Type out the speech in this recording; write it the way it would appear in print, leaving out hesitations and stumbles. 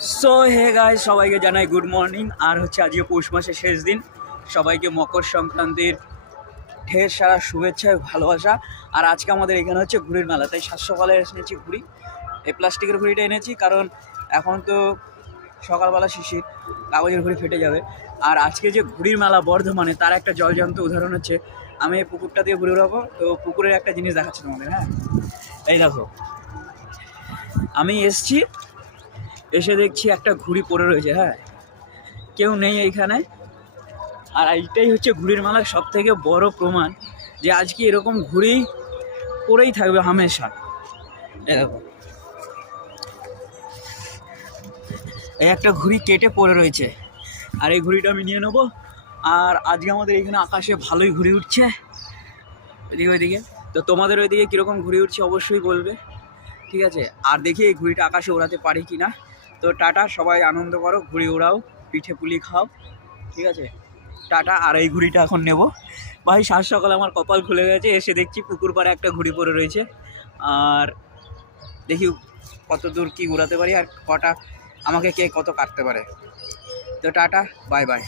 So hey guys, সবাইকে জানাই good morning. আর হচ্ছে আজকে পৌষ মাসের শেষ দিন। সবাইকে মকর সংক্রান্তির ঢের সারা শুভেচ্ছা এবং ভালোবাসা। আর আজকে আমাদের এখানে হচ্ছে ঘুড়ির মেলা, তাই সাত সকালে এনেছি ঘুড়ি। এই প্লাস্টিকের ঘুড়িটা এনেছি কারণ এখন তো সকালবেলা শিশির, কাগজের ঘুড়ি ফেটে যাবে। আর আজকে যে ঘুড়ির মেলা বর্ধমানে, তার একটা জলজান্ত উদাহরণ হচ্ছে আমি এই পুকুরটা দিয়ে ঘুরে বেড়াবো। তো পুকুরের একটা জিনিস দেখাচ্ছি তোমাদের। হ্যাঁ, এই দেখো, আমি এসছি, এসে দেখছি একটা ঘুড়ি পড়ে রয়েছে। হ্যাঁ, কেউ নেই এইখানে। আর এইটাই হচ্ছে ঘুড়ির মেলার সব থেকে বড় প্রমাণ যে আজকে এরকম ঘুড়ি পড়েই থাকবে হামেশা। দেখো, এই একটা ঘুড়ি কেটে পড়ে রয়েছে, আর এই ঘুড়িটা আমি নিয়ে নেবো। আর আজকে আমাদের এখানে আকাশে ভালোই ঘুড়ি উঠছে, এদিকে ওইদিকে। তো তোমাদের ওইদিকে কীরকম ঘুড়ি উঠছে অবশ্যই বলবে, ঠিক আছে? আর দেখি এই ঘুড়িটা আকাশে ওড়াতে পারি কি না। তো টাটা, সবাই আনন্দ করো, ঘুড়ি ওড়াও, পিঠে পুলি খাও, ঠিক আছে? টাটা। আর এই ঘুড়িটা এখন নেব। ভাই, সাত সকালে আমার কপাল খুলে গেছে, এসে দেখছি পুকুর পাড়ে একটা ঘুড়ি পড়ে রয়েছে। আর দেখি কত দূর কী উড়াতে পারি, আর কটা আমাকে কে কত কাটতে পারে। তো টাটা, বাই বাই।